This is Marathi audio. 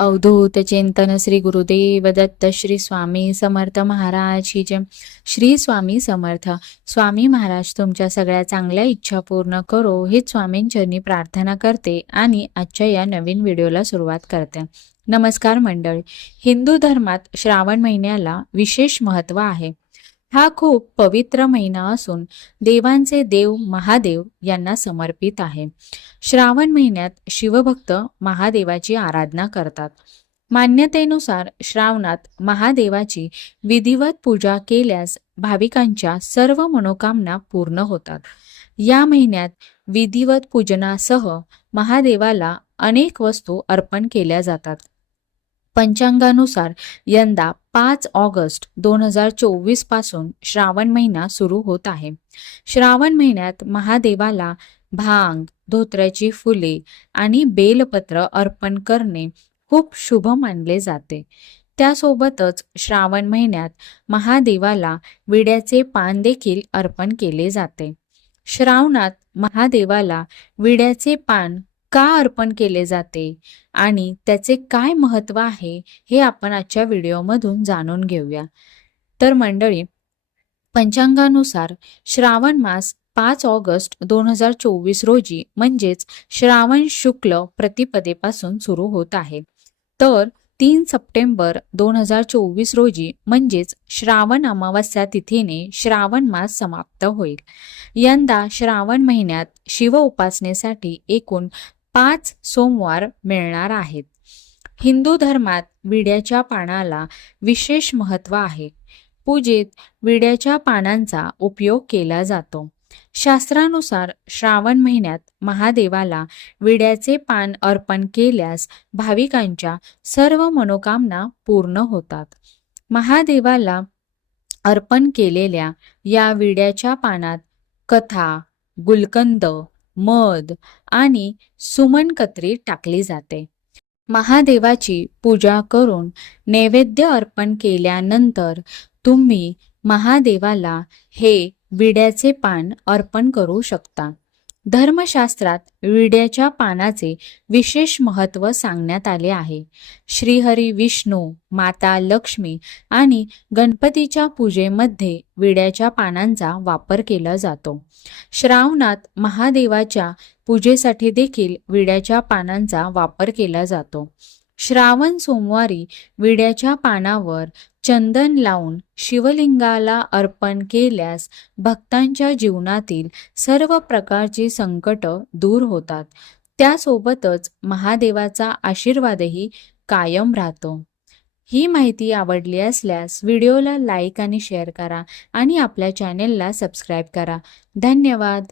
अवधूत चिंतन श्री गुरुदेव दत्त श्री स्वामी समर्थ महाराज ही जय. श्री स्वामी समर्थ. स्वामी महाराज तुमच्या सगळ्या चांगल्या इच्छा पूर्ण करो हीच स्वामींचरणी प्रार्थना करते आणि आजच्या या नवीन व्हिडिओला सुरुवात करते. नमस्कार मंडळी. हिंदू धर्मात श्रावण महिन्याला विशेष महत्त्व आहे. हा खूप पवित्र महिना असून देवांचे देव महादेव यांना समर्पित आहे. श्रावण महिन्यात शिवभक्त महादेवाची आराधना करतात. मान्यतेनुसार श्रावणात महादेवाची विधिवत पूजा केल्यास भाविकांच्या सर्व मनोकामना पूर्ण होतात. या महिन्यात विधिवत पूजनासह महादेवाला अनेक वस्तू अर्पण केल्या जातात. पंचांगानुसार यंदा 5 ऑगस्ट 2024 पासून श्रावण महिना सुरू होत आहे. श्रावण महिन्यात महादेवाला भांग, धोत्र्याची फुले आणि बेलपत्र अर्पण करणे खूप शुभ मानले जाते. त्यासोबतच श्रावण महिन्यात महादेवाला विड्याचे पान देखील अर्पण केले जाते. श्रावणात महादेवाला विड्याचे पान का अर्पण केले जाते आणि त्याचे काय महत्त्व आहे हे आपण आजच्या व्हिडिओमधून जाणून घेऊया. तर मंडळी, पंचांगानुसार श्रावण मास 5 ऑगस्ट 2024 रोजी म्हणजेच श्रावण शुक्ल प्रतिपदेपासून सुरू होत आहे. तर 3 सप्टेंबर 2024 रोजी म्हणजेच श्रावण अमावस्या तिथीने श्रावण मास समाप्त होईल. यंदा श्रावण महिन्यात शिव उपासनेसाठी एकूण 5 सोमवार मिळणार आहेत. हिंदू धर्मात विड्याच्या पानाला विशेष महत्त्व आहे. पूजेत विड्याच्या पानांचा उपयोग केला जातो. शास्त्रानुसार श्रावण महिन्यात महादेवाला विड्याचे पान अर्पण केल्यास भाविकांच्या सर्व मनोकामना पूर्ण होतात. महादेवाला अर्पण केलेल्या या विड्याच्या पानात कथा, गुलकंद, मध आणि सुमनकत्री टाकली जाते. महादेवाची पूजा करून नैवेद्य अर्पण केल्यानंतर तुम्ही महादेवाला हे विड्याचे पान अर्पण करू शकता. धर्मशास्त्रात विड्याच्या पानाचे विशेष महत्त्व सांगण्यात आले आहे. श्रीहरी विष्णू, माता लक्ष्मी आणि गणपतीच्या पूजेमध्ये विड्याच्या पानांचा वापर केला जातो. श्रावणात महादेवाच्या पूजेसाठी देखील विड्याच्या पानांचा वापर केला जातो. श्रावण सोमवारी विड्याच्या पानावर चंदन लावून शिवलिंगाला अर्पण केल्यास भक्तांच्या जीवनातील सर्व प्रकारची संकट दूर होतात. त्यासोबतच महादेवाचा आशीर्वादही कायम राहतो. ही माहिती आवडली असल्यास व्हिडिओला लाईक आणि शेअर करा आणि आपल्या चॅनेलला सबस्क्राईब करा. धन्यवाद.